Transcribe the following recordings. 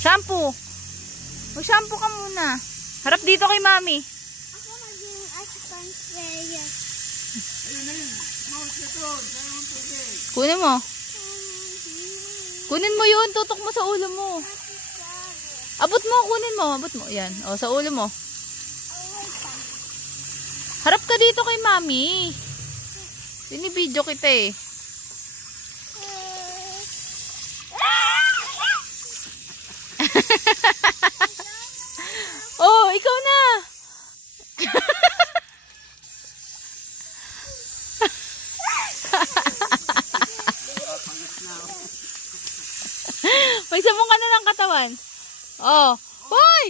Shampoo. Mag-shampoo ka muna. Harap dito kay mami. Ako maging assistant player. Ayun na yun. Mouse na to. Dalawang tubig. Kunin mo. Kunin mo yun. Tutok mo sa ulo mo. Abot mo. Kunin mo. Abot mo. Yan. O, sa ulo mo. Harap ka dito kay mami. Binibidyo kita eh. Oh, ikaw na. Magsabong ka na ng katawan. Oh. Hoy!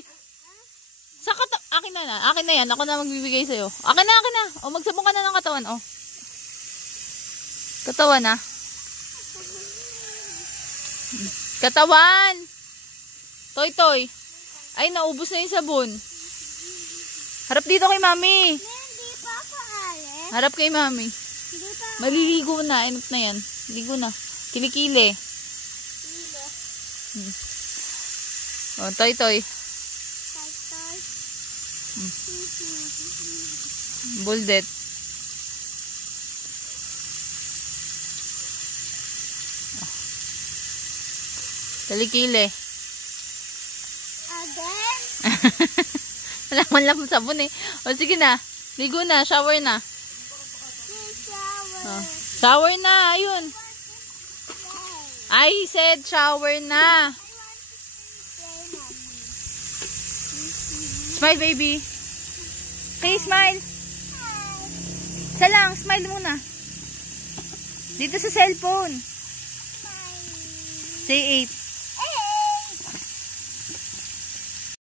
Akin na. Akin na yan. Ako na magbibigay sa'yo. Akin na. O, magsabong ka na ng katawan. O. Katawan, ha? Katawan! Toy. Ay, naubos na yung sabon. Harap dito kay mami. Hindi pa ako alis. Harap kay mami. Hindi pa ako. Maliligo na. Inip na yan. Ligo na. Kilikili. O, toy. Buldet. Kilikili. Again? Wala man lang sabon eh. O, sige na. Ligo na. Shower na. Shower. Oh. Shower na. Ayun. I said shower na. Smile, baby. Okay, smile. Isa lang. Smile muna. Dito sa cellphone. Say 8.